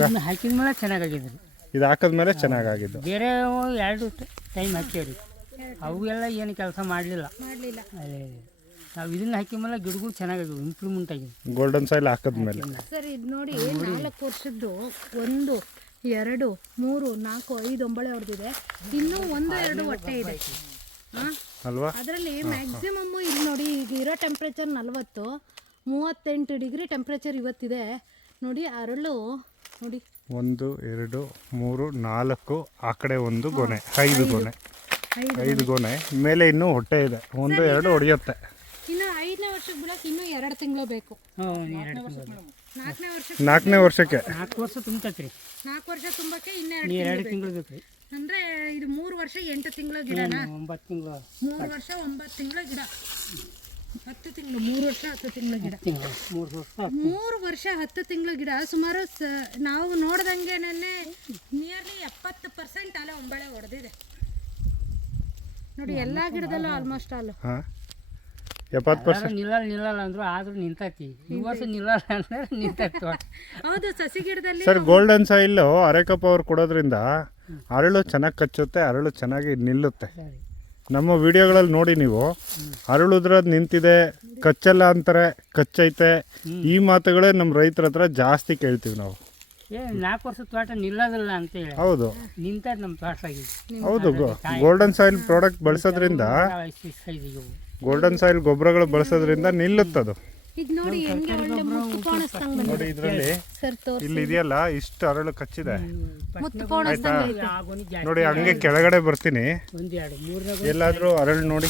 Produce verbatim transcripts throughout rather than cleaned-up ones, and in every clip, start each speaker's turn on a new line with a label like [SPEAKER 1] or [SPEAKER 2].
[SPEAKER 1] ಹಾಕಿದ ಮೇಲೆ ಚೆನ್ನಾಗಾಗಿದ್ರಿ.
[SPEAKER 2] ಇದು ಹಾಕಿದ್ಮೇಲೆ ಚೆನ್ನಾಗಾಗಿದ್ದು.
[SPEAKER 1] ಬೇರೆ ಎರಡು ಟೈಮ್ ಹಾಕ್ಯಾವ್ರಿ, ಅವೆಲ್ಲ ಏನು ಕೆಲಸ ಮಾಡಲಿಲ್ಲ
[SPEAKER 3] ಮಾಡಲಿಲ್ಲ.
[SPEAKER 1] ನಾವು ಇದನ್ನ ಹಾಕಿದ ಮೇಲೆ ಗಿಡಗಳು ಚೆನ್ನಾಗಾಗಿವೆ, ಇಂಪ್ರೂವ್ಮೆಂಟ್ ಆಗಿದೆ
[SPEAKER 2] ಗೋಲ್ಡನ್ ಸಾಯಿಲ್ ಹಾಕಿದ್ಮೇಲೆ.
[SPEAKER 3] ಸರ್ ಇದು ನೋಡಿ ನಾಲ್ಕು ವರ್ಷದ್ದು ಒಂದು ಎರಡು ಮೂರು ನಾಲ್ಕು ಐದು ಒಂಬಳೆ ಹೊಡೆದಿದೆ, ಇನ್ನೂ ಒಂದು ಎರಡು ಹೊಟ್ಟೆ ಇದೆ
[SPEAKER 2] ಅಲ್ವಾ.
[SPEAKER 3] ಅದರಲ್ಲಿ ಮ್ಯಾಕ್ಸಿಮಮ್ ಇಲ್ಲಿ ನೋಡಿ ಈಗ ಇರೋ ಟೆಂಪ್ರೇಚರ್ ನಲ್ವತ್ತು ಮೂವತ್ತೆಂಟು ಡಿಗ್ರಿ ಟೆಂಪ್ರೇಚರ್ ಇವತ್ತಿದೆ ನೋಡಿ. ಅರಳು ನೋಡಿ
[SPEAKER 2] ಒಂದು ಎರಡು ಮೂರು ನಾಲ್ಕು, ಆ ಕಡೆ ಒಂದು ಗೊನೆ, ಐದು ಗೊನೆ, ಐದು ಗೊನೆ ಮೇಲೆ ಇನ್ನೂ ಹೊಟ್ಟೆ ಇದೆ, ಒಂದು ಎರಡು ಹೊಡೆಯುತ್ತೆ.
[SPEAKER 3] ಇನ್ನು ಐದನೇ ವರ್ಷಕ್ಕೆ ಬಿಡಕ್ಕೆ ಇನ್ನೂ ಎರಡು ತಿಂಗಳು ಬೇಕು.
[SPEAKER 1] ಎರಡು
[SPEAKER 3] ನಾಲ್ಕನೇ ವರ್ಷ
[SPEAKER 2] ನಾಲ್ಕನೇ ವರ್ಷಕ್ಕೆ
[SPEAKER 1] ನಾಲ್ಕು ವರ್ಷ ತುಂಬತೈತ್ರಿ.
[SPEAKER 3] ನಾಲ್ಕು ವರ್ಷ ತುಂಬಕ್ಕೆ ಇನ್ನೆರಡು
[SPEAKER 1] ಎರಡು ತಿಂಗಳು ಬೇಕು ರೀ.
[SPEAKER 3] ಅಂದ್ರೆ ಇದು ಮೂರು ವರ್ಷ ಎಂಟು ತಿಂಗಳ ಗಿಡನ,
[SPEAKER 1] ಒಂಬತ್ತು ತಿಂಗಳು
[SPEAKER 3] ಮೂರು ವರ್ಷ ಒಂಬತ್ತು ತಿಂಗಳ ಗಿಡ, ಹತ್ತು ತಿಂಗಳು, ಮೂರು ವರ್ಷ ಹತ್ತು ತಿಂಗಳ ಗಿಡ,
[SPEAKER 1] ತಿಂಗಳು ಮೂರು ವರ್ಷ
[SPEAKER 3] ಮೂರು ವರ್ಷ ಹತ್ತು ತಿಂಗಳ ಗಿಡ. ಸುಮಾರು ಸ ನಾವು ನೋಡ್ದಂಗೆನೇ ನಿಯರ್ಲಿ ಎಪ್ಪತ್ತು ಪರ್ಸೆಂಟ್ ಅಲ್ಲ ಒಂಬಳೆ ಹೊಡೆದಿದೆ ನೋಡಿ ಎಲ್ಲ ಗಿಡದಲ್ಲೂ ಆಲ್ಮೋಸ್ಟ್ ಅಲ್ಲ.
[SPEAKER 2] ಹಾಂ ಎಪ್ಪತ್ತು ಪರ್ಸೆಂಟ್
[SPEAKER 1] ನಿಲ್ಲಲ್ಲ ನಿಲ್ಲಲ್ಲ ಅಂದ್ರು ಆದ್ರೂ ನಿಂತೈತಿ. ಈ ವರ್ಷ ನಿಲ್ಲಲ್ಲ ಅಂದ್ರೆ ನಿಂತೈತಿ.
[SPEAKER 3] ಹೌದು ಸಸಿ ಗಿಡದಲ್ಲಿ
[SPEAKER 2] ಸರ್ ಗೋಲ್ಡನ್ ಸಾಯಿಲ್ ಅರೆಕಪ್ ಅವ್ರು ಕೊಡೋದ್ರಿಂದ ಅರಳು ಚೆನ್ನಾಗಿ ಕಚ್ಚುತ್ತೆ, ಅರಳು ಚೆನ್ನಾಗಿ ನಿಲ್ಲುತ್ತೆ. ನಮ್ಮ ವಿಡಿಯೋಗಳಲ್ಲಿ ನೋಡಿ ನೀವು, ಅರಳುದ್ರದ್ದು ನಿಂತಿದೆ, ಕಚ್ಚಲ್ಲ ಅಂತಾರೆ, ಕಚ್ಚೈತೆ, ಈ ಮಾತುಗಳೇ ನಮ್ಮ ರೈತರ ಹತ್ರ ಜಾಸ್ತಿ ಕೇಳ್ತೀವಿ ನಾವು.
[SPEAKER 1] ಏ ನಾಲ್ಕು ವರ್ಷ ತೋಟ ನಿಲ್ಲೋದಿಲ್ಲ ಅಂತ ಹೇಳಿ
[SPEAKER 2] ಹೌದು
[SPEAKER 1] ನಿಂತೈತೆ ನಮ್ಮ ತೋಟ ಆಗಿದೆ.
[SPEAKER 2] ಹೌದು ಗೋಲ್ಡನ್ ಸಾಯಿಲ್ ಪ್ರಾಡಕ್ಟ್ ಬಳಸೋದ್ರಿಂದ, ಗೋಲ್ಡನ್ ಸಾಯಿಲ್ ಗೊಬ್ಬರಗಳು ಬಳಸೋದ್ರಿಂದ ನಿಲ್ಲುತ್ತದು.
[SPEAKER 3] ಇದು ನೋಡಿ ಹೆಂಗೆ ಒಳ್ಳೆ ಮುತ್ತು ಕಾಣಿಸ್ತಂಗ್ ಬಂದಿದೆ
[SPEAKER 2] ನೋಡಿ ಇದರಲ್ಲಿ
[SPEAKER 3] ಸರ್, ತೋರಿಸಿ
[SPEAKER 2] ಇಲ್ಲಿ ಇದೆಯಲ್ಲ ಇಷ್ಟು ಅರಳು ಕಚ್ಚಿದೆ
[SPEAKER 3] ಮುತ್ತು ಕಾಣಿಸ್ತಂಗ್ ಐತೆ
[SPEAKER 2] ನೋಡಿ. ಹಂಗೆ ಕೆಳಗಡೆ ಬರ್ತೀನಿ,
[SPEAKER 1] ಒಂದೆರಡು ಮೂರನೇ
[SPEAKER 2] ಎಲ್ಲಾದರೂ ಅರಳು ನೋಡಿ.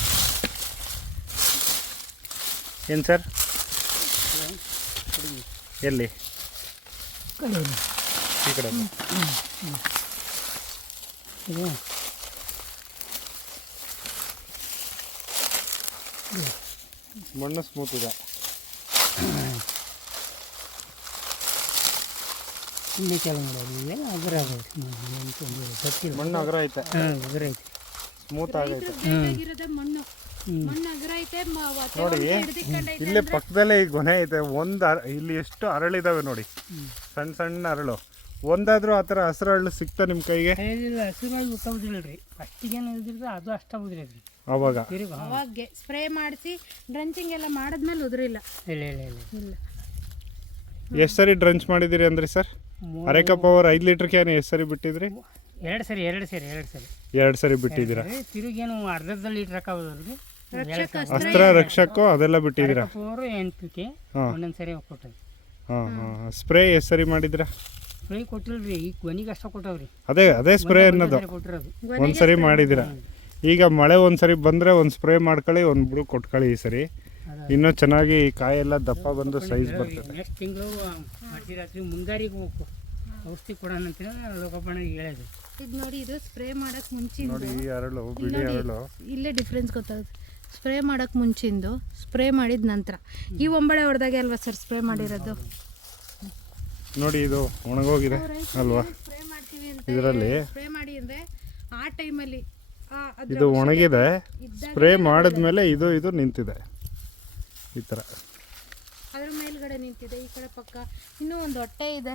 [SPEAKER 2] ಏನು ಸರ್ ಎಲ್ಲಿ ಈ ಕಡೆ ಮಣ್ಣು ಸ್ಮೂತ್ ಇದೆ.
[SPEAKER 1] ಇನ್ನೇ ಕೆಲವು ಮಾಡೋದು ಅಗ್ರ
[SPEAKER 2] ಮಣ್ಣು ಅಗ್ರ ಐತೆ,
[SPEAKER 1] ಅಗ್ರ ಐತೆ,
[SPEAKER 2] ಸ್ಮೂತ್ ಆಗೈತೆ.
[SPEAKER 3] ಬೇಕಾಗಿರೋದೇ ಮಣ್ಣು, ಮಣ್ಣು ಅಗ್ರ ಐತೆ.
[SPEAKER 2] ನೋಡಿ ಇಲ್ಲೇ ಪಕ್ಕದಲ್ಲೇ ಈ ಗೊನೆ ಐತೆ. ಒಂದು ಇಲ್ಲಿ ಎಷ್ಟು ಅರಳಿದಾವೆ ನೋಡಿ, ಸಣ್ಣ ಸಣ್ಣ ಅರಳು. ಒಂದಾದ್ರೂ ಆ ಥರ ಹಸಿರು ಅರಳು ಸಿಗ್ತಾ ನಿಮ್ಮ ಕೈಗೆ?
[SPEAKER 1] ಇಲ್ಲ ಹಸಿರಾಗಿ ಗೊತ್ತಾಗೋದಿಲ್ಲ ರೀ. ಫಸ್ಟಿಗೇನು ಇದ್ದಿದ್ರೆ ಅದು ಅಷ್ಟ ಉದ್ರಿ
[SPEAKER 2] ಅವಾಗ
[SPEAKER 3] ಅವಾಗೆ ಸ್ಪ್ರೇ ಮಾಡಿಸಿ ಡ್ರಂಚಿಂಗ್ ಎಲ್ಲ ಮಾಡಿದ್ಮೇಲೆ ಉದುರಿಲ್ಲ.
[SPEAKER 1] ಇಲ್ಲ ಇಲ್ಲ ಇಲ್ಲ
[SPEAKER 3] ಇಲ್ಲ
[SPEAKER 2] ಎಷ್ಟು ಸರಿ ಡ್ರಂಚ್ ಮಾಡಿದಿರಿ ಅಂದ್ರಿ ಸರ್? ಅರೆಕಪ್ ಪವರ್ ಐದು ಲೀಟರ್ ಕ್ಯಾನ್ ಎಷ್ಟು ಸರಿ ಬಿಟ್ಟಿದ್ರಿ?
[SPEAKER 1] ಎರಡು ಸರಿ ಎರಡು ಸರಿ ಎರಡು ಸರಿ
[SPEAKER 2] ಎರಡು ಸರಿ ಬಿಟ್ಟಿದ್ದೀರಾ.
[SPEAKER 1] ತಿರುಗೇನು ಅರ್ಧದ ಲೀಟ್ರ್ ಹಾಕೋದ್ರಿ.
[SPEAKER 2] ಅಸ್ತ್ರ ರಕ್ಷಕ್ಕೋ ಅದೆಲ್ಲ ಬಿಟ್ಟಿದ್ದೀರಾ?
[SPEAKER 1] ಪವರ್ ಎನ್ ಪಿ ಕೆ ಒಂದೊಂದು ಸರಿ ಕೊಟ್ಟರಿ.
[SPEAKER 2] ಹಾಂ ಹಾಂ ಸ್ಪ್ರೇ ಎಷ್ಟು ಸರಿ ಮಾಡಿದ್ದೀರಾ?
[SPEAKER 1] ಸ್ಪ್ರೇ ಕೊಟ್ಟಿಲ್ರಿ, ಈಗ ಕೊನೆಗೆ ಅಷ್ಟ ಕೊಟ್ಟವ್ರಿ.
[SPEAKER 2] ಅದೇ ಅದೇ ಸ್ಪ್ರೇ ಅನ್ನೋದು
[SPEAKER 1] ಕೊಟ್ಟಿರೋದು
[SPEAKER 2] ಒಂದು ಸರಿ ಮಾಡಿದ್ದೀರಾ. ಈಗ ಮಳೆ ಒಂದು ಸರಿ ಬಂದರೆ ಒಂದು ಸ್ಪ್ರೇ ಮಾಡ್ಕೊಳ್ಳಿ, ಒಂದು ಬುಡ ಕೊಟ್ಕೊಳ್ಳಿ. ಈ ಸರಿ ಇನ್ನೂ ಚೆನ್ನಾಗಿ ಕಾಯೆಲ್ಲ ದಪ್ಪ ಬಂದು ಸೈಜ್ ಬರ್ತದೆ.
[SPEAKER 1] ನೆಕ್ಸ್ಟ್ ತಿಂಗಳು ಮಧ್ಯರಾತ್ರಿ ಮುಂಗಾರಿಗೆ ಹೋಗ್ಬೇಕು, ಔಷಧಿ ಕೊಡೋಣ ಅಂತ ಲೋಕಪ್ಪಣ್ಣ ಹೇಳಿದ್ರು.
[SPEAKER 3] ಇದು ನೋಡಿ, ಇದು ಸ್ಪ್ರೇ ಮಾಡೋಕ್ಕೆ ಮುಂಚೆ
[SPEAKER 2] ನೋಡಿ ಈ ಅರಳು ಬಿಳಿ ಅರಳು
[SPEAKER 3] ಇಲ್ಲೇ ಡಿಫ್ರೆನ್ಸ್ ಗೊತ್ತಾಗುತ್ತೆ. ಸ್ಪ್ರೇ ಮಾಡೋಕ್ಕೆ ಮುಂಚಿಂದು ಸ್ಪ್ರೇ ಮಾಡಿದ ನಂತರ ಈ ಒಂಬಳೆ ಹೊಡೆದಾಗೆ ಅಲ್ವಾ ಸರ್ ಸ್ಪ್ರೇ ಮಾಡಿರೋದು?
[SPEAKER 2] ನೋಡಿ ಇದು ಒಣಗೋಗಿದೆ ಅಲ್ವಾ?
[SPEAKER 3] ಸ್ಪ್ರೇ ಮಾಡ್ತೀವಿ ಅಂತ
[SPEAKER 2] ಇದರಲ್ಲಿ
[SPEAKER 3] ಸ್ಪ್ರೇ ಮಾಡಿ ಅಂದರೆ ಆ ಟೈಮಲ್ಲಿ
[SPEAKER 2] ಇದು ಒಣಗಿದೆ, ಸ್ಪ್ರೇ ಮಾಡಿದ್ಮೇಲೆ ಇದು ಇದು ನಿಂತಿದೆ ಈ ಥರ.
[SPEAKER 3] ಅದ್ರ ಮೇಲ್ಗಡೆ ನಿಂತಿದೆ, ಈ ಕಡೆ ಪಕ್ಕ ಇನ್ನೂ ಒಂದು ಹೊಟ್ಟೆ ಇದೆ,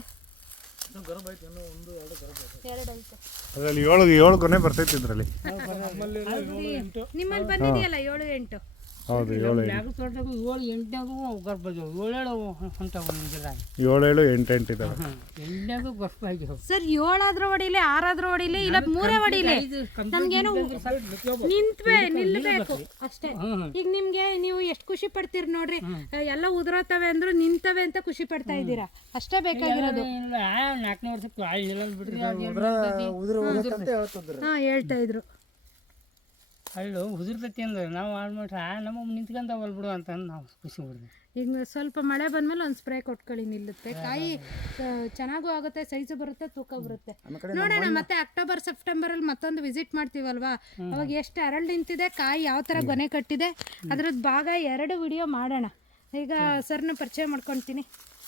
[SPEAKER 3] ಎರಡು ಐತೆ.
[SPEAKER 2] ಅದರಲ್ಲಿ ಏಳು ಏಳು ಕೊನೆ ಬರ್ತೈತಿ ಇದರಲ್ಲಿ.
[SPEAKER 3] ನಿಮ್ಮಲ್ಲಿ ಬಂದಿದೆಯಲ್ಲ ಏಳು ಎಂಟು?
[SPEAKER 2] ಹೌದು ಏಳು
[SPEAKER 1] ಮ್ಯಾಗ ತೋಟದಾಗ ಏಳು ಎಂಟನೇದು ಗರ್ಭ ಏಳೇಳು ಅಂತ ಒಂದಿಲ್ಲ,
[SPEAKER 2] ಏಳೇಳು ಎಂಟು ಎಂಟು ಇದಾವೆ.
[SPEAKER 1] ಎಂಟನೇದು ಗರ್ಭ ಆಗಿರೋ
[SPEAKER 3] ಸರ್. ಏಳಾದ್ರೂ ಹೊಡಿಲಿ, ಆರಾದ್ರೂ ಹೊಡಿಲಿ, ಇಲ್ಲ ಮೂರೇ ಹೊಡಿಲಿ, ನಮ್ಗೇನು ನಿಂತ್ವೆ ನಿಲ್ಬೇಕು ಅಷ್ಟೇ. ಈಗ ನಿಮ್ಗೆ ನೀವು ಎಷ್ಟು ಖುಷಿ ಪಡ್ತೀರಿ ನೋಡ್ರಿ, ಎಲ್ಲ ಉದುರತವೆ ಅಂದ್ರು ನಿಂತವೆ ಅಂತ ಖುಷಿ ಪಡ್ತಾ ಇದ್ದೀರಾ, ಅಷ್ಟೇ ಬೇಕಾಗಿರೋದು.
[SPEAKER 1] ನಾಲ್ಕನೇ ವರ್ಷಕ್ಕೆ ಬಿಡ್ರಿ
[SPEAKER 3] ಹಾ ಹೇಳ್ತಾ ಇದ್ರು
[SPEAKER 1] ಅಲ್ಲೋ ಉದುರ್ತೈತಿ ಅಂದ್ರೆ ನಾವು ಆಲ್ಮೋಸ್ಟ್ ಆ ನಮ್ಮ ನಿಂತ್ಕೊಂಡ ಹೊಲ್ಬಿಡು ಅಂತ ನಾವು ಖುಷಿ ಬಿಡ್ತೀವಿ.
[SPEAKER 3] ಈಗ ಸ್ವಲ್ಪ ಮಳೆ ಬಂದ್ಮೇಲೆ ಒಂದು ಸ್ಪ್ರೇ ಕೊಟ್ಕೊಳ್ಳಿ, ನಿಲ್ಲುತ್ತೆ. ಕಾಯಿ ಚೆನ್ನಾಗೂ ಆಗುತ್ತೆ, ಸೈಜು ಬರುತ್ತೆ, ತೂಕ ಬರುತ್ತೆ. ನೋಡೋಣ ಮತ್ತೆ ಅಕ್ಟೋಬರ್ ಸೆಪ್ಟೆಂಬರಲ್ಲಿ ಮತ್ತೊಂದು ವಿಸಿಟ್ ಮಾಡ್ತೀವಲ್ವಾ, ಅವಾಗ ಎಷ್ಟು ಅರಳು ನಿಂತಿದೆ, ಕಾಯಿ ಯಾವ ಥರ ಗೊನೆ ಕಟ್ಟಿದೆ, ಅದ್ರದ್ದು ಭಾಗ ಎರಡು ವಿಡಿಯೋ ಮಾಡೋಣ. ಈಗ ಸರ್ನ ಪರಿಚಯ ಮಾಡ್ಕೊತೀನಿ.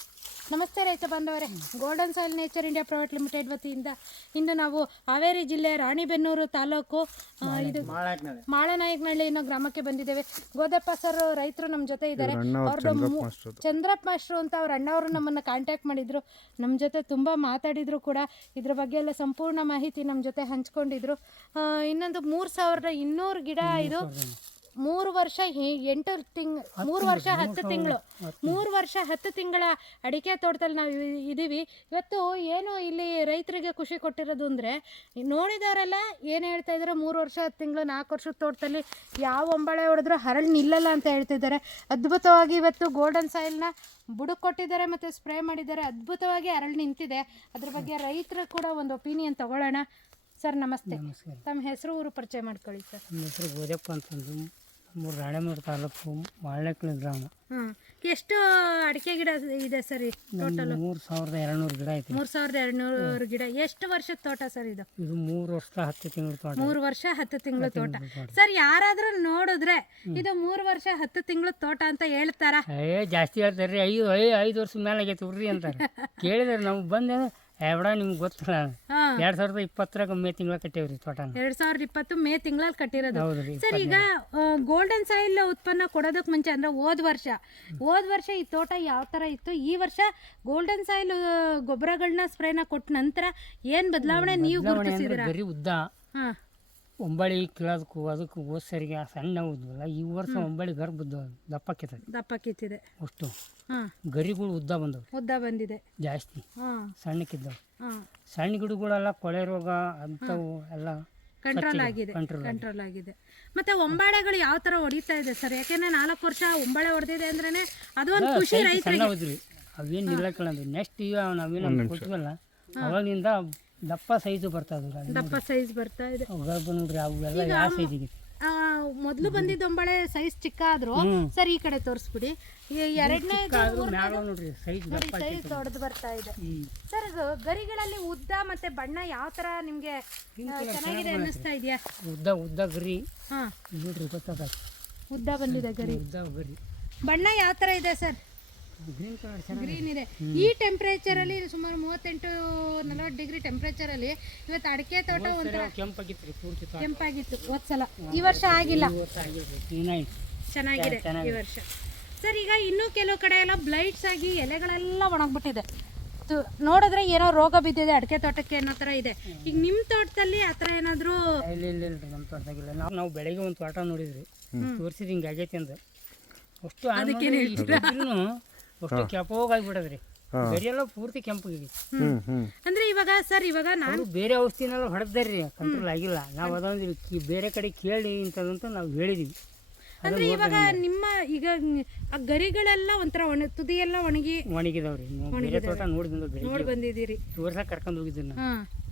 [SPEAKER 3] ನಮಸ್ತೆ ರೈತ ಬಾಂಧವರೇ, Golden Soil Nature India Private Limited ವತಿಯಿಂದ ಇಂದು ನಾವು ಹಾವೇರಿ ಜಿಲ್ಲೆ ರಾಣಿಬೆನ್ನೂರು ತಾಲೂಕು ಆ, ಇದು ಮಾಳನಾಯಕನಹಳ್ಳಿ ಅನ್ನೋ ಗ್ರಾಮಕ್ಕೆ ಬಂದಿದ್ದೇವೆ. ಗೋದಪ್ಪ ಸರ್ ರೈತರು ನಮ್ಮ ಜೊತೆ ಇದ್ದಾರೆ. ಅವ್ರದ್ದು ಚಂದ್ರಪ್ಪ ಮಾಸ್ಟ್ರು ಅಂತ ಅವ್ರ ಅಣ್ಣವರು ನಮ್ಮನ್ನು ಕಾಂಟ್ಯಾಕ್ಟ್ ಮಾಡಿದ್ರು, ನಮ್ಮ ಜೊತೆ ತುಂಬ ಮಾತಾಡಿದ್ರು ಕೂಡ. ಇದ್ರ ಬಗ್ಗೆ ಎಲ್ಲ ಸಂಪೂರ್ಣ ಮಾಹಿತಿ ನಮ್ಮ ಜೊತೆ ಹಂಚ್ಕೊಂಡಿದ್ರು. ಆ, ಇನ್ನೊಂದು ಮೂರು ಸಾವಿರದ ಇನ್ನೂರು ಗಿಡ ಇದು ಮೂರು ವರ್ಷ ಹೆ- ಎಂಟು ತಿಂಗ್ ಮೂರು ವರ್ಷ ಹತ್ತು ತಿಂಗಳು ಮೂರು ವರ್ಷ ಹತ್ತು ತಿಂಗಳ ಅಡಿಕೆ ತೋಟದಲ್ಲಿ ನಾವು ಇ- ಇದೀವಿ. ಇವತ್ತು ಏನು ಇಲ್ಲಿ ರೈತರಿಗೆ ಖುಷಿ ಕೊಟ್ಟಿರೋದು ಅಂದರೆ, ನೋಡಿದವರೆಲ್ಲ ಏನು ಹೇಳ್ತಾ ಇದ್ದಾರೆ, ಮೂರು ವರ್ಷ ಹತ್ತು ತಿಂಗಳು ನಾಲ್ಕು ವರ್ಷದ ತೋಟದಲ್ಲಿ ಯಾವ ಒಂಬಳೆ ಹೊಡೆದ್ರೂ ಹರಳು ನಿಲ್ಲಲ್ಲ ಅಂತ ಹೇಳ್ತಿದ್ದಾರೆ. ಅದ್ಭುತವಾಗಿ ಇವತ್ತು ಗೋಲ್ಡನ್ ಸಾಯಿಲ್ನ ಬುಡಕ್ಕೆ ಕೊಟ್ಟಿದ್ದಾರೆ ಮತ್ತು ಸ್ಪ್ರೇ ಮಾಡಿದ್ದಾರೆ. ಅದ್ಭುತವಾಗಿ ಹರಳು ನಿಂತಿದೆ. ಅದ್ರ ಬಗ್ಗೆ ರೈತರು ಕೂಡ ಒಂದು ಒಪಿನಿಯನ್ ತಗೊಳ್ಳೋಣ. ಸರ್ ನಮಸ್ತೆ.
[SPEAKER 1] ನಮಸ್ಕಾರ.
[SPEAKER 3] ತಮ್ಮ ಹೆಸರು ಊರು ಪರಿಚಯ ಮಾಡ್ಕೊಳ್ಳಿ ಸರ್.
[SPEAKER 1] ನಮ್ಮ ಹೆಸರು ಗೋದಪ್ಪ ಅಂತಂದು, ಮೂರು ರಾಣೆಮೂರು ತಾಲೂಕು ಮಾಳನಕಳಿ ಗ್ರಾಮ.
[SPEAKER 3] ಹಾಂ, ಎಷ್ಟು ಅಡಿಕೆ ಗಿಡ ಇದೆ ಸರ್? ಟೋಟಲ್
[SPEAKER 1] ಮೂರು ಸಾವಿರದ ಎರಡುನೂರು ಗಿಡ ಐತಿ.
[SPEAKER 3] ಮೂರು ಸಾವಿರದ ಎರಡುನೂರು ಗಿಡ. ಎಷ್ಟು ವರ್ಷದ ತೋಟ ಸರ್ ಇದು?
[SPEAKER 1] ಇದು ಮೂರು ವರ್ಷ ಹತ್ತು ತಿಂಗಳು ತೋಟ.
[SPEAKER 3] ಮೂರು ವರ್ಷ ಹತ್ತು ತಿಂಗಳು ತೋಟ. ಸರ್ ಯಾರಾದ್ರೂ ನೋಡಿದ್ರೆ ಇದು ಮೂರು ವರ್ಷ ಹತ್ತು ತಿಂಗಳು ತೋಟ ಅಂತ ಹೇಳ್ತಾರ?
[SPEAKER 1] ಏ ಜಾಸ್ತಿ ಹೇಳ್ತಾರೆ, ಐದು ಐ ಐದು ವರ್ಷದ ಮೇಲೆ ಆಗೈತೆ ಉರ್ರಿ ಅಂತಾರೆ. ಕೇಳಿದ್ರೆ ನಾವು ಬಂದೆ ಎವಡ ನಿಮ್ಗೆ ಗೊತ್ತಿಲ್ಲ, ಎರಡ್ ಸಾವಿರದ ಇಪ್ಪತ್ತರಾಗ ಮೇ ತಿಂಗಳ ಕಟ್ಟೇವ್ರಿ ತೋಟನ.
[SPEAKER 3] ಎರಡ್ ಸಾವಿರದ ಇಪ್ಪತ್ತು ಮೇ ತಿಂಗಳಲ್ಲಿ ಕಟ್ಟಿರೋದು.
[SPEAKER 1] ಹೌದ್ರಿ.
[SPEAKER 3] ಸರ್ ಈಗ ಗೋಲ್ಡನ್ ಸಾಯಿಲ್ ಉತ್ಪನ್ನ ಕೊಡೋದಕ್ಕೆ ಮುಂಚೆ ಅಂದ್ರೆ ಹೋದ್ ವರ್ಷ ಹೋದ್ ವರ್ಷ ಈ ತೋಟ ಯಾವ ತರ ಇತ್ತು, ಈ ವರ್ಷ ಗೋಲ್ಡನ್ ಸಾಯಿಲ್ ಗೊಬ್ಬರಗಳನ್ನ ಸ್ಪ್ರೇನ ಕೊಟ್ಟ ನಂತರ ಏನ್ ಬದಲಾವಣೆ ನೀವು ಗುರುತಿಸಿದಿರಾ?
[SPEAKER 1] ಗರಿ ಉದ್ದ,
[SPEAKER 3] ಹಾ,
[SPEAKER 1] ಒಂಬಳಿ ಕೀಳೋದಕ್ಕೂ ಅದಕ್ಕೂ ಹೋದ್ ಸರಿಗೆ ಸಣ್ಣ ಉದ್ದಲ್ಲ. ಈ ವರ್ಷ ಒಂಬಳಿ ಗರ್ಭ ಉದ್ದ ದಪ್ಪ ಕಿತ್ತದೆ,
[SPEAKER 3] ದಪ್ಪ ಕಿತ್ತಿದೆ.
[SPEAKER 1] ಅಷ್ಟು
[SPEAKER 3] ಹಾ,
[SPEAKER 1] ಗರಿಗಳು ಉದ್ದ ಬಂದವು,
[SPEAKER 3] ಉದ್ದ ಬಂದಿದೆ
[SPEAKER 1] ಜಾಸ್ತಿ.
[SPEAKER 3] ಹಾ,
[SPEAKER 1] ಸಣ್ಣಕ್ಕಿದ್ದವು.
[SPEAKER 3] ಹಾ,
[SPEAKER 1] ಸಣ್ಣ ಗಿಡಗಳೆಲ್ಲ ಕೊಳೆ ರೋಗ ಅಂಥವು ಎಲ್ಲ
[SPEAKER 3] ಕಂಟ್ರೋಲ್ ಆಗಿದೆ.
[SPEAKER 1] ಕಂಟ್ರೋಲ್
[SPEAKER 3] ಕಂಟ್ರೋಲ್ ಆಗಿದೆ. ಮತ್ತೆ ಒಂಬಾಳೆಗಳು ಯಾವ ತರ ಹೊಡಿತಾ ಇದೆ ಸರ್? ಯಾಕೆಂದ್ರೆ ನಾಲ್ಕು ವರ್ಷ ಒಂಬಾಳೆ ಹೊಡೆದಿದೆ ಅಂದ್ರೇನೆ ಅದೊಂದು ಖುಷಿ
[SPEAKER 1] ಸಣ್ಣ
[SPEAKER 3] ರೈತರಿಗೆ.
[SPEAKER 1] ಹೋದ್ರಿ, ಅವೇನು ನಿಲ್ಲಕ್ಕಂದ್ರೆ ನೆಕ್ಸ್ಟ್ ಈಗ ನಾವೇನು ಕೊಟ್ಟಿವಲ್ಲ ಅವಾಗಿಂದ ದಪ್ಪ ಸೈಜು ಬರ್ತಾ ಇದ್ವು.
[SPEAKER 3] ದಪ್ಪ ಸೈಜ್ ಬರ್ತಾ ಇದೆ.
[SPEAKER 1] ಅವು ಗರ್ಭ ನೋಡ್ರಿ, ಅವೆಲ್ಲ ಯಾವ ಸೈಜಿಗೆ
[SPEAKER 3] ಆ, ಮೊದ್ಲು ಬಂದಿದ್ದ ಒಂಬಾಳೆ ಸೈಜ್ ಚಿಕ್ಕ ಆದ್ರು ಸರ್. ಈ ಕಡೆ ತೋರಿಸ್ಬಿಡಿ. ಎರಡನೇ
[SPEAKER 1] ಮ್ಯಾಗ ನೋಡ್ರಿ ಸೈಜ್ ದಪ್ಪ
[SPEAKER 3] ಸೈಜ್ ದೊಡ್ಡದು ಬರ್ತಾ ಇದೆ ಸರ್. ಇದು ಗರಿಗಳಲ್ಲಿ ಉದ್ದ ಮತ್ತೆ ಬಣ್ಣ ಯಾವ ತರ ನಿಮ್ಗೆ ಆ, ಚೆನ್ನಾಗಿದೆ ಅನ್ನಿಸ್ತಾ ಇದೆಯಾ?
[SPEAKER 1] ಉದ್ದ ಉದ್ದ ಗರಿ
[SPEAKER 3] ಹಾ,
[SPEAKER 1] ನೋಡ್ರಿ ಗೊತ್ತಾಗ
[SPEAKER 3] ಉದ್ದ ಬಂದಿದೆ ಗರಿ.
[SPEAKER 1] ಉದ್ದ ಗರಿ.
[SPEAKER 3] ಬಣ್ಣ ಯಾವ ತರ ಇದೆ ಸರ್?
[SPEAKER 1] ಗ್ರೀನ್ ಕಲರ್ ಚೆನ್ನಾಗಿ
[SPEAKER 3] ಗ್ರೀನ್ ಇದೆ. ಈ ಟೆಂಪರೇಚರ್ ಅಲ್ಲಿ ಸುಮಾರು ಮೂವತ್ತೆಂಟು ನಲವತ್ತು ಡಿಗ್ರಿ ಟೆಂಪರೇಚರ್ ಅಲ್ಲಿ ಇವತ್ತು ಅಡಿಕೆ ತೋಟ ಒಂಥರ
[SPEAKER 1] ಕೆಂಪಾಗಿತ್ತು ರೀ, ಪೂರ್ತಿ ತೋಟ.
[SPEAKER 3] ಕೆಂಪಾಗಿತ್ತು ಹೋದ್ಸಲ. ಈ ವರ್ಷ ಆಗಿಲ್ಲ,
[SPEAKER 1] ಈ ವರ್ಷ ಆಗಿರ್ಬೇಕು, ಏನಾಯ್ತು
[SPEAKER 3] ಚೆನ್ನಾಗಿದೆ ಈ ವರ್ಷ. ಸರ್ ಈಗ ಇನ್ನೂ ಕೆಲವು ಕಡೆ ಎಲ್ಲ ಬ್ಲೈಟ್ಸ್ ಆಗಿ ಎಲೆಗಳೆಲ್ಲ ಒಣಗ್ಬಿಟ್ಟಿದೆ. ತು- ನೋಡಿದ್ರೆ ಏನೋ ರೋಗ ಬಿದ್ದಿದೆ ಅಡಿಕೆ ತೋಟಕ್ಕೆ ಅನ್ನೋ ಥರ ಇದೆ. ಈಗ ನಿಮ್ಮ ತೋಟದಲ್ಲಿ ಆ ಥರ ಏನಾದರೂ?
[SPEAKER 1] ಇಲ್ಲ ಇಲ್ಲ ಇಲ್ರಿ, ನಮ್ಮ ತೋಟದಾಗಿಲ್ಲ. ನಾವು ನಾವು ಬೆಳಗ್ಗೆ ಒಂದು ತೋಟ ನೋಡಿದ್ರಿ, ತೋರಿಸಿದ್ ಹಿಂಗೆ ಆಗೈತಿ ಅಂದ ಅಷ್ಟು
[SPEAKER 3] ಅದಕ್ಕೇನು ಹೇಳ್ತೀರಾ?
[SPEAKER 1] ಅಷ್ಟು ಕೆಂಪೋಗಾಗ್ಬಿಡದ್ರಿ, ಗರಿಯೆಲ್ಲ ಪೂರ್ತಿ ಕೆಂಪಾಗೈತಿ.
[SPEAKER 2] ಹ್ಮ್ ಹ್ಮ್
[SPEAKER 3] ಅಂದ್ರೆ ಇವಾಗ ಸರ್ ಇವಾಗ ನಾನು
[SPEAKER 1] ನಾನು ಬೇರೆ ಔಷಧಿನೆಲ್ಲ ಹೊಡೆದ್ರಿ, ಕಂಟ್ರೋಲ್ ಆಗಿಲ್ಲ. ನಾವು ಅದೊಂದು ಕಿ- ಬೇರೆ ಕಡೆ ಕೇಳಿ ಇಂಥದಂತ ನಾವು ಹೇಳಿದ್ವಿ.
[SPEAKER 3] ಅಂದ್ರೆ ಇವಾಗ ನಿಮ್ಮ ಈಗ ಆ ಗರಿಗಳೆಲ್ಲ ಒಂಥರ ಒಣ ತುದಿ ಎಲ್ಲ ಒಣಗಿ
[SPEAKER 1] ಒಣಗಿದವ್ರಿ. ನಾವು ಬೇರೆ ತೋಟ ನೋಡಿ ಬಂದು
[SPEAKER 3] ನೋಡಿ
[SPEAKER 1] ಬೆಳಿಗ್ಗೆ
[SPEAKER 3] ಬಂದಿದ್ದೀರಿ.
[SPEAKER 1] ತೋರ್ಸಕ್ಕೆ ಕರ್ಕೊಂಡು ಹೋಗಿದ್ವಿ ನಾವು.
[SPEAKER 3] ಹಾ,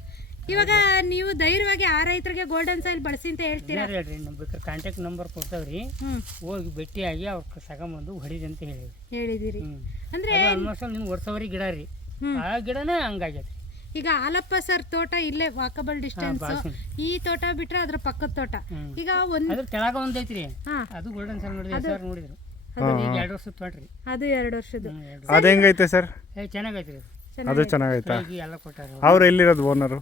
[SPEAKER 3] ಇವಾಗ ನೀವು ಧೈರ್ಯವಾಗಿ ಆ ರೈತರಿಗೆ ಗೋಲ್ಡನ್ ಸಾಯಿಲ್ ಬಳಸಿ ಅಂತ ಹೇಳ್ತೀರಾ?
[SPEAKER 1] ಯಾರು ಹೇಳ್ರಿ, ನಮ್ಮ ಬೇಕಾದ್ರೆ ಕಾಂಟ್ಯಾಕ್ಟ್ ನಂಬರ್ ಕೊಡ್ತಾವ್ರಿ,
[SPEAKER 3] ಹ್ಮ್,
[SPEAKER 1] ಹೋಗಿ ಭೇಟಿಯಾಗಿ ಅವ್ರ ಸಗಂಬಂದು ಹೊಡಿದೆ ಅಂತ ಹೇಳಿದ್ವಿ.
[SPEAKER 3] ಹೇಳಿದಿರಿ.
[SPEAKER 1] ಹ್ಮ್.
[SPEAKER 3] ಅಂದ್ರೆ
[SPEAKER 1] ಆಲ್ಮೋಸ್ಟ್ ನಿಮ್ಗೆ ವರ್ಷವರಿ ಗಿಡ ರೀ, ಆ ಗಿಡನೇ ಹಂಗಾಗೈತಿ.
[SPEAKER 3] ಈಗ ಹಾಲಪ್ಪ ಸರ್ ತೋಟ ಇಲ್ಲೇ ವಾಕಬಲ್ ಡಿಸ್ಟೆನ್ಸ್. ಈ ತೋಟ ಬಿಟ್ರೆ ಅದ್ರ ಪಕ್ಕದ ತೋಟ. ಈಗ ಒಂದ್
[SPEAKER 1] ಅದ್ರ ಕೆಳಗ ಒಂದ್ ಐತ್ರಿ,
[SPEAKER 3] ಹಾ,
[SPEAKER 1] ಅದು ಗೋಲ್ಡನ್ ಸಾಲ್ ನೋಡಿದ್ರಿ ಸರ್, ನೋಡಿದ್ರು. ಈಗ ಎರಡು ವರ್ಷದ ತೋಟ್ರಿ.
[SPEAKER 3] ಅದು ಎರಡು ವರ್ಷದ್ದು.
[SPEAKER 1] ಹ್ಮ್, ಎರಡು
[SPEAKER 2] ಅದು ಹೆಂಗೈತೆ ಸರ್?
[SPEAKER 1] ಏ ಚೆನ್ನಾಗೈತ್ರಿ,
[SPEAKER 2] ಅದು ಚೆನ್ನಾಗೈತಾ?
[SPEAKER 1] ಈಗ ಎಲ್ಲ ಕೊಟ್ಟಾರ.
[SPEAKER 2] ಅವ್ರು ಎಲ್ಲಿರೋದು ಓನರು?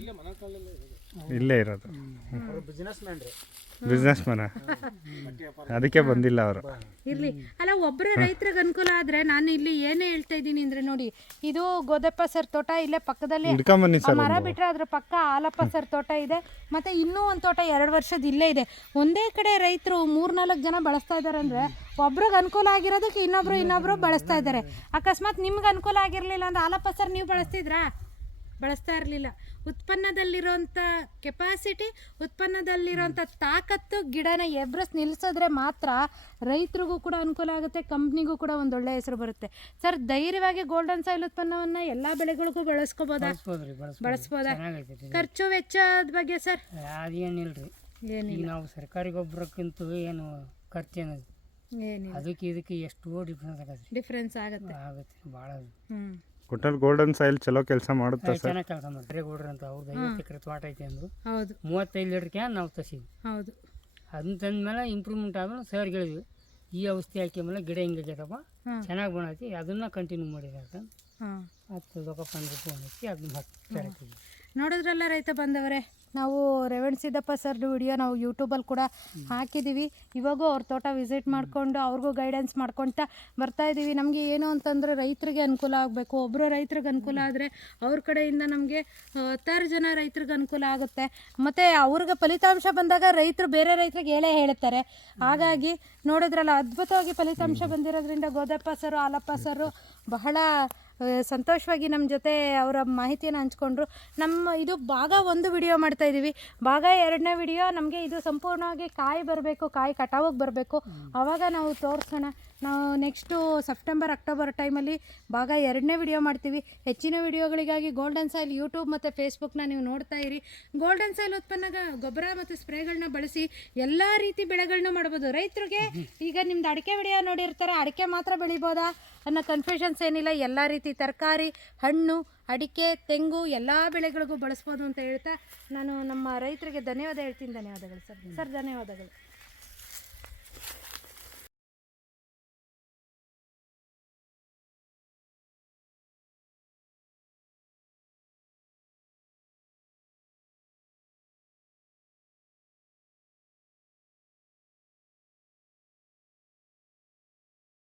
[SPEAKER 2] ಇಲ್ಲೇ ಇರೋದು.
[SPEAKER 1] ಬಿಸ್ನೆಸ್ ಮ್ಯಾನ್ ರೀ.
[SPEAKER 2] ಬಿಸ್ನೆಸ್ ಮ್ಯಾನ, ಅದಕ್ಕೆ ಬಂದಿಲ್ಲ ಅವರು.
[SPEAKER 3] ಇರ್ಲಿ ಅಲ್ಲ, ಒಬ್ಬರ ರೈತರಿಗೆ ಅನುಕೂಲ ಆದ್ರೆ. ನಾನು ಇಲ್ಲಿ ಏನೇ ಹೇಳ್ತಾ ಇದ್ದೀನಿ ಅಂದ್ರೆ ನೋಡಿ, ಇದು ಗೋದಪ್ಪ ಸರ್ ತೋಟ ಇಲ್ಲೇ ಪಕ್ಕದಲ್ಲಿ
[SPEAKER 2] ಹಿಡ್ಕೊಂಬನ್ನಿ
[SPEAKER 3] ಆ
[SPEAKER 2] ಸರ್.
[SPEAKER 3] ಮರ ಬಿಟ್ರೆ ಅದ್ರ ಪಕ್ಕ ಹಾಲಪ್ಪ ಸರ್ ತೋಟ ಇದೆ. ಮತ್ತೆ ಇನ್ನೂ ಒಂದು ತೋಟ ಎರಡು ವರ್ಷದ ಇಲ್ಲೇ ಇದೆ. ಒಂದೇ ಕಡೆ ರೈತರು ಮೂರ್ನಾಲ್ಕು ಜನ ಬಳಸ್ತಾ ಇದ್ದಾರೆ ಅಂದ್ರೆ ಒಬ್ರಿಗೆ ಅನುಕೂಲ ಆಗಿರೋದಕ್ಕೆ ಇನ್ನೊಬ್ರು ಇನ್ನೊಬ್ರು ಬಳಸ್ತಾ ಇದ್ದಾರೆ. ಅಕಸ್ಮಾತ್ ನಿಮ್ಗೆ ಅನುಕೂಲ ಆಗಿರ್ಲಿಲ್ಲ ಅಂದ್ರೆ ಹಾಲಪ್ಪ ಸರ್ ನೀವು ಬಳಸ್ತಿದ್ರಾ? ಬಳಸ್ತಾ ಇರಲಿಲ್ಲ. ಉತ್ಪನ್ನದಲ್ಲಿರೋಂಥ ಕೆಪಾಸಿಟಿ, ಉತ್ಪನ್ನದಲ್ಲಿರೋಂಥ ತಾಕತ್ತು ಗಿಡನ ಎಬ್ರಸ್ ನಿಲ್ಲಿಸಿದ್ರೆ ಮಾತ್ರ ರೈತರಿಗೂ ಕೂಡ ಅನುಕೂಲ ಆಗುತ್ತೆ, ಕಂಪ್ನಿಗೂ ಕೂಡ ಒಂದು ಒಳ್ಳೆ ಹೆಸರು ಬರುತ್ತೆ. ಸರ್ ಧೈರ್ಯವಾಗಿ ಗೋಲ್ಡನ್ ಸಾಯಿಲ್ ಉತ್ಪನ್ನವನ್ನು ಎಲ್ಲ ಬೆಳೆಗಳಿಗೂ ಬಳಸ್ಕೋಬೋದಾ?
[SPEAKER 1] ಬಳಸ್ಬೋದ್ರಿ,
[SPEAKER 3] ಬಳಸ್ಬೋದಾ?
[SPEAKER 1] ಚೆನ್ನಾಗೈತಿ.
[SPEAKER 3] ಖರ್ಚು ವೆಚ್ಚದ ಬಗ್ಗೆ ಸರ್?
[SPEAKER 1] ಅದೇನಿಲ್ರಿ,
[SPEAKER 3] ಏನಿಲ್ಲ,
[SPEAKER 1] ಈಗ ನಾವು ಸರ್ಕಾರಿ ಗೊಬ್ಬರಕ್ಕಿಂತ ಏನು ಖರ್ಚು ಏನದು,
[SPEAKER 3] ಏನಿಲ್ಲ,
[SPEAKER 1] ಅದಕ್ಕೆ ಇದಕ್ಕೆ ಎಷ್ಟೋ ಡಿಫ್ರೆನ್ಸ್ ಆಗತ್ತೆ.
[SPEAKER 3] ಡಿಫ್ರೆನ್ಸ್ ಆಗುತ್ತೆ.
[SPEAKER 1] ಆಗತ್ತೆ ಭಾಳ.
[SPEAKER 3] ಹ್ಮ್,
[SPEAKER 2] ಒಟ್ಟಲ್ಲಿ ಗೋಲ್ಡನ್ ಸಾಯಿಲ್ ಚಲೋ ಕೆಲಸ ಮಾಡುತ್ತಾ ಸರ್?
[SPEAKER 1] ಚೆನ್ನಾಗಿ ಕೆಲಸ ಮಾಡ್ರಿ. ಗೋಡ್ರಿ ಅಂತ ಅವ್ರದ್ದು ಐವತ್ತು ಎಕರೆ ತೋಟ ಐತೆ ಅಂದ್ರು,
[SPEAKER 3] ಹೌದು
[SPEAKER 1] ಮೂವತ್ತೈದು ಲೀಟ್ರ್ ಕ್ಯಾನ್ ನಾವು ತಸಿದ್ವಿ.
[SPEAKER 3] ಹೌದು.
[SPEAKER 1] ಅದನ್ನ ತಂದ್ಮೇಲೆ ಇಂಪ್ರೂವ್ಮೆಂಟ್ ಆದ್ಮೇಲೆ ಸರ್ ಹೇಳಿದ್ವಿ, ಈ ಔಷಧಿ ಹಾಕಿ ಮೇಲೆ ಗಿಡ ಹಿಂಗಾಗ್ಯದಪ್ಪ,
[SPEAKER 3] ಹ್ಮ್.
[SPEAKER 1] ಚೆನ್ನಾಗಿ ಬಂದೈತಿ, ಅದನ್ನ ಕಂಟಿನ್ಯೂ ಮಾಡಿದ್ರೆ ಅಂತ
[SPEAKER 3] ಹಾಂ
[SPEAKER 1] ಹತ್ತು ಲೋಕಪ್ಪನಿಗೆ ಫೋನ್ ಹಚ್ಚಿ ಅದನ್ನ ಹತ್ತು
[SPEAKER 3] ನೋಡಿದ್ರಲ್ಲ ರೈತ ಬಂದವರೇ, ನಾವು ರೇವಣ್ ಸಿದ್ದಪ್ಪ ಸರ್ದು ವಿಡಿಯೋ ನಾವು ಯೂಟ್ಯೂಬಲ್ಲಿ ಕೂಡ ಹಾಕಿದ್ದೀವಿ. ಇವಾಗೂ ಅವ್ರ ತೋಟ ವಿಸಿಟ್ ಮಾಡಿಕೊಂಡು ಅವ್ರಿಗೂ ಗೈಡೆನ್ಸ್ ಮಾಡ್ಕೊಳ್ತಾ ಬರ್ತಾ ಇದ್ದೀವಿ. ನಮಗೆ ಏನು ಅಂತಂದರೆ ರೈತರಿಗೆ ಅನುಕೂಲ ಆಗಬೇಕು. ಒಬ್ಬರು ರೈತರಿಗೆ ಅನುಕೂಲ ಆದರೆ ಅವ್ರ ಕಡೆಯಿಂದ ನಮಗೆ ಹತ್ತಾರು ಜನ ರೈತರಿಗೆ ಅನುಕೂಲ ಆಗುತ್ತೆ. ಮತ್ತು ಅವ್ರಿಗೆ ಫಲಿತಾಂಶ ಬಂದಾಗ ರೈತರು ಬೇರೆ ರೈತರಿಗೆ ಹೇಳೇ ಹೇಳ್ತಾರೆ. ಹಾಗಾಗಿ ನೋಡಿದ್ರಲ್ಲ, ಅದ್ಭುತವಾಗಿ ಫಲಿತಾಂಶ ಬಂದಿರೋದ್ರಿಂದ ಗೋದಪ್ಪ ಸರು, ಹಾಲಪ್ಪ ಸರು ಬಹಳ ಸಂತೋಷವಾಗಿ ನಮ್ಮ ಜೊತೆ ಅವರ ಮಾಹಿತಿಯನ್ನು ಹಂಚ್ಕೊಂಡ್ರು. ನಮ್ಮ ಇದು ಭಾಗ ಒಂದು ವಿಡಿಯೋ ಮಾಡ್ತಾ ಇದ್ದೀವಿ. ಭಾಗ ಎರಡನೇ ವಿಡಿಯೋ ನಮಗೆ ಇದು ಸಂಪೂರ್ಣವಾಗಿ ಕಾಯಿ ಬರಬೇಕು, ಕಾಯಿ ಕಟಾವಿಗೆ ಬರಬೇಕು, ಆವಾಗ ನಾವು ತೋರಿಸೋಣ. ನಾವು ನೆಕ್ಸ್ಟು ಸೆಪ್ಟೆಂಬರ್ ಅಕ್ಟೋಬರ್ ಟೈಮಲ್ಲಿ ಭಾಗ ಎರಡನೇ ವಿಡಿಯೋ ಮಾಡ್ತೀವಿ. ಹೆಚ್ಚಿನ ವಿಡಿಯೋಗಳಿಗಾಗಿ ಗೋಲ್ಡನ್ ಸಾಯಿಲ್ ಯೂಟ್ಯೂಬ್ ಮತ್ತು ಫೇಸ್ಬುಕ್ನ ನೀವು ನೋಡ್ತಾ ಇರಿ. ಗೋಲ್ಡನ್ ಸಾಯಿಲ್ ಉತ್ಪನ್ನ ಗೊಬ್ಬರ ಮತ್ತು ಸ್ಪ್ರೇಗಳನ್ನ ಬಳಸಿ ಎಲ್ಲ ರೀತಿ ಬೆಳೆಗಳನ್ನ ಮಾಡ್ಬೋದು. ರೈತರಿಗೆ ಈಗ ನಿಮ್ದು ಅಡಿಕೆ ವಿಡಿಯೋ ನೋಡಿರ್ತಾರೆ, ಅಡಿಕೆ ಮಾತ್ರ ಬೆಳಿಬೋದಾ ಅನ್ನೋ ಕನ್ಫ್ಯೂಷನ್ಸ್ ಏನಿಲ್ಲ. ಎಲ್ಲ ರೀತಿ ತರಕಾರಿ, ಹಣ್ಣು, ಅಡಿಕೆ, ತೆಂಗು ಎಲ್ಲ ಬೆಳೆಗಳಿಗೂ ಬಳಸ್ಬೋದು ಅಂತ ಹೇಳ್ತಾ ನಾನು ನಮ್ಮ ರೈತರಿಗೆ ಧನ್ಯವಾದ ಹೇಳ್ತೀನಿ. ಧನ್ಯವಾದಗಳು ಸರ್. ಸರ್ ಧನ್ಯವಾದಗಳು.